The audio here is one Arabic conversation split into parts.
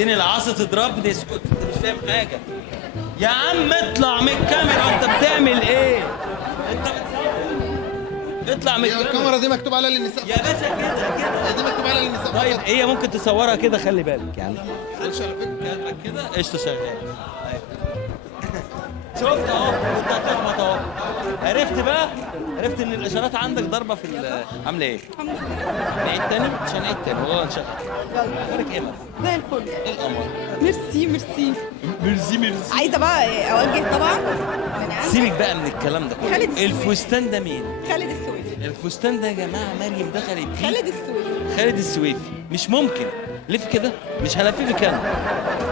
اديني العصا تضربني اسكت، انت مش فاهم حاجه. يا عم اطلع من الكاميرا، انت بتعمل ايه؟ انت اطلع من الكاميرا. الكاميرا دي مكتوب عليها للنساء يا باشا كده دي مكتوب عليها للنساء. طيب هي ممكن تصورها كده، خلي بالك يعني. معلش على فكره كده قشطه شغال. شفت اهو، كنت هتخبط اهو. عرفت بقى؟ عرفت ان الاشارات عندك ضربه في عامله ايه؟ الحمد لله. نعيد تاني؟ مش هنعيد تاني والله نشغل. يلا اخبارك ايه بقى؟ زي الفل. ايه القمر؟ ميرسي ميرسي. ميرسي. عايزه بقى اوجه طبعا من عندي سيبك بقى من الكلام ده كله. خالد السويفي. الفستان ده مين؟ خالد السويفي. الفستان ده يا جماعه مريم دخلت فيه. خالد السويفي. خالد السويفي. مش ممكن. لف كده، مش هلففك انا.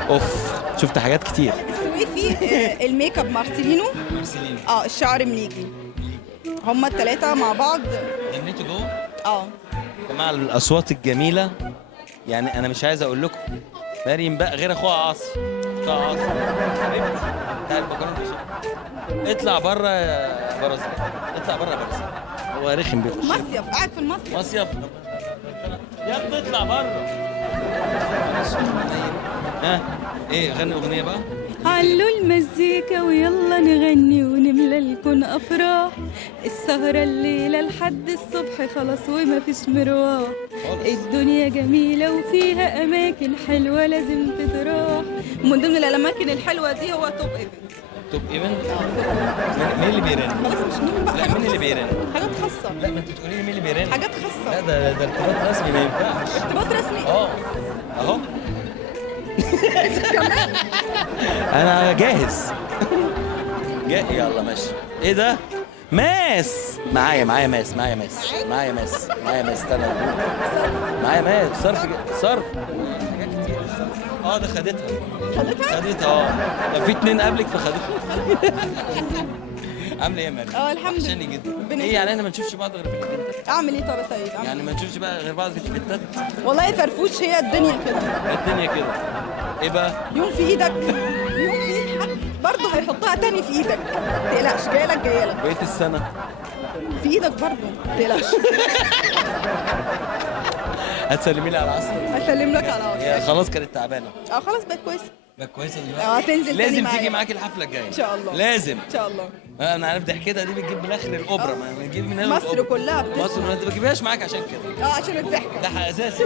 اوف، شفت حاجات كتير. السويفي الميك اب مارسيلينو. مارسيلينو. الشعر مليجي. هما الثلاثه مع بعض. غنيتوا جوه؟ اه يا جماعه الاصوات الجميله، يعني انا مش عايز اقول لكم. مريم بقى غير اخوها عاصي. اخوها عاصي حبيبتي بتاع البكالوريا باشا. اطلع بره يا برازيل، اطلع بره يا برازيل. هو رخم بيخش مصيف، قاعد في المصيف. مصيف. يا ابني اطلع بره. ها ايه، غني اغنيه بقى. علوا المزيكا ويلا نغني ونملى الكون افراح. السهرة الليلة لحد الصبح خلاص وما فيش مروح. الدنيا جميلة وفيها اماكن حلوة لازم تتراح. من ضمن الاماكن الحلوة دي هو توب ايفنت. توب ايفنت. مين اللي بيرن؟ خلاص مش مهم بقى. لا مين اللي بيرن؟ حاجات خاصة. لا ما انت تقولي لي مين اللي بيرن. حاجات لا خاصة. ده ارتباط رسمي ما ينفعش. ارتباط رسمي. اهو انا جاهز. يلا ماشي. ايه ده؟ ماس. معايا ماس استنى. معايا ماس صرف حاجات كتير. ده خدتها. كان في 2 قبلك فخدتها. عامله ايه يا مريم؟ الحمد لله. وحشاني جدا. ربنا ايه يعني احنا ما نشوفش بعض غير في الايفنتات؟ اعمل ايه طب يا سيد؟ يعني ما نشوفش بقى غير بعض في الايفنتات؟ والله فرفوش، هي الدنيا كده. الدنيا كده. ايه بقى؟ يوم في ايدك، يوم في ايد حد برضه هيحطها تاني في ايدك. ما تقلقش، جايه لك. بقيت السنه في ايدك برضه، ما تقلقش. هتسلمي لي على العصر؟ هسلم لك على هي عصر. خلاص كانت تعبانه. خلاص بقت كويسه. بقت كويسه دلوقتي. تنزل تاني لازم معايا. تيجي معاكي الحفله الجايه ان شاء الله. لازم ان شاء الله. انا عارف ضحكتها دي بتجيب من اخر الاوبرا، ما بتجيب من هنا مصر الأوبرا. كلها بتسمع. مصر ما انت ما بتجيبهاش معاك عشان كده. عشان الضحكه. ده حق اساسي.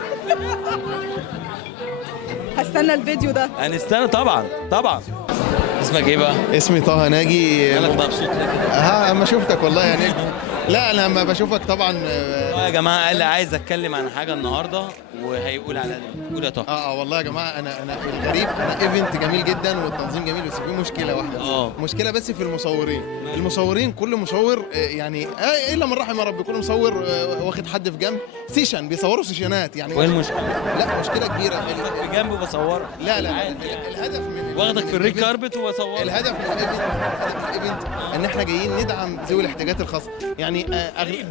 هستنى الفيديو ده. هنستنى طبعا. اسمك ايه بقى؟ اسمي طه ناجي. مالك مبسوط ليه كده؟ اما شفتك والله يعني. لا انا لما بشوفك طبعا. يا جماعه قال لي عايز اتكلم عن حاجه النهارده وهيقول على قول يا طه. والله يا جماعه انا الغريب، انا ايفنت جميل جدا والتنظيم جميل، بس في مشكله واحده. مشكله بس في المصورين. كل مصور يعني الا من رحم ربي، كل مصور واخد حد في جنب سيشن، بيصوروا سيشنات يعني. وايه المشكله؟ لا مشكله كبيره. في جنبي بصورك. لا الهدف من واخدك في الريد كاربت وبصورك. الهدف من الايفنت ان احنا جايين ندعم ذوي الاحتياجات الخاصه يعني.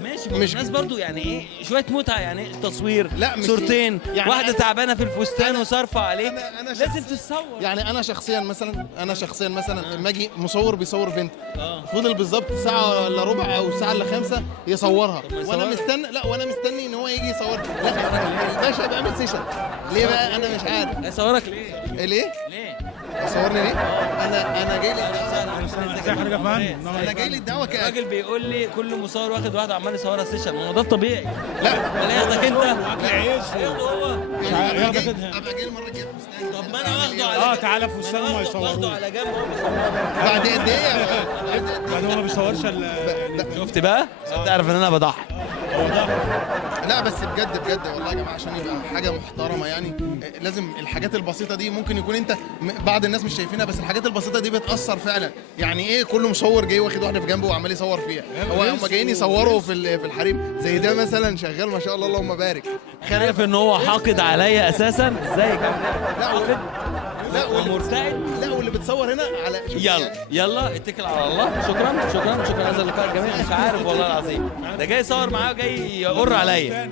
ماشي، مش الناس برضو يعني ايه شويه متعه، يعني تصوير. لا مش صورتين يعني واحده تعبانه في الفستان وصارفه عليه. أنا لازم تتصور. يعني انا شخصيا مثلا لما اجي مصور بيصور بنت فضل بالظبط ساعه الا ربع او ساعه الا 5 يصورها، وانا مستني ان هو يجي يصورها. لا الباشا بيعمل سيشن ليه بقى؟ انا مش عارف. هيصورك ليه؟ يصورني ليه؟ انا جاي لي انا جاي لي الدعوه الراجل بيقول لي كل مصور واخد واحد عمال يصورها سيشن. ما هو ده الطبيعي. لا ولا ياخدك انت اكل عيش هو ابقى جاي المره الجايه. طب ما انا واخده على تعالى فستان وما يصوروش. واخده على جنب بعد قد ايه؟ بعد هو ما بيصورش شفت بقى؟ تعرف ان انا بضحك. لا بس بجد والله يا جماعه، عشان يبقى حاجه محترمه يعني لازم الحاجات البسيطه دي. ممكن يكون انت بعض الناس مش شايفينها، بس الحاجات البسيطه دي بتاثر فعلا. يعني ايه كل مصور جاي واخد واحده في جنبه وعمال يصور فيها؟ هم جايين يصوروا في الحريم زي ده مثلا شغال ما شاء الله اللهم بارك. عارف ان هو حاقد عليا اساسا. ازيك؟ لا ومرتعد. لا واللي بتصور هنا على يلا اتكل على الله. شكرا هذا اللقاء الجميل. مش عارف والله العظيم، ده جاي يصور معايا وجاي يقر عليا.